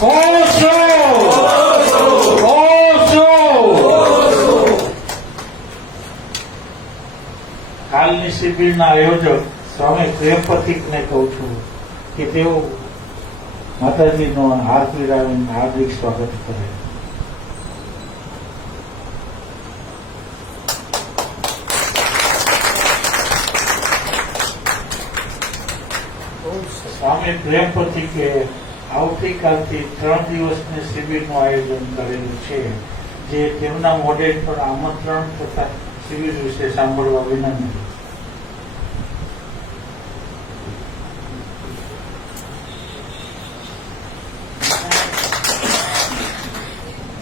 ઓશો કાલની શિબિરના આયોજક સ્વામી પ્રેમપતિકને કહું છું કે તેઓ માતાજીનો હાર પીરાવીને હાર્દિક સ્વાગત કરે. સ્વામી પ્રેમપતિકે આવતીકાલથી 3 દિવસની શિબિરનું આયોજન કરેલું છે, જે તેમના મોડેલ પર આમંત્રણ તથા શિબિર વિશે સાંભળવા વિનંતી.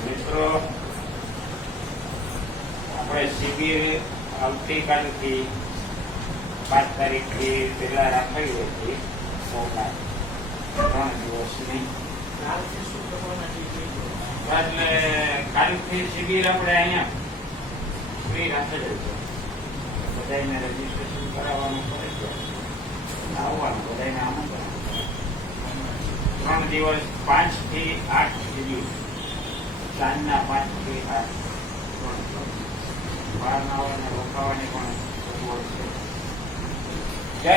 મિત્રો, આપણે શિબિર આવતીકાલથી 5 તારીખથી પહેલા રાખેલી હતી. 3 દિવસની એટલે કાલથી શિબિર આપણે અહીંયા ફ્રી રાખેલી છે. બધાને રજીસ્ટ્રેશન કરાવવાનું પડે છે, આવવાનું, બધાને આમંત્રણ. 3 દિવસ 5 થી 8 શિબિર, સાંજના 5 થી 8. બહાર નાવાને રોકાવાની પણ સગવડ છે. જય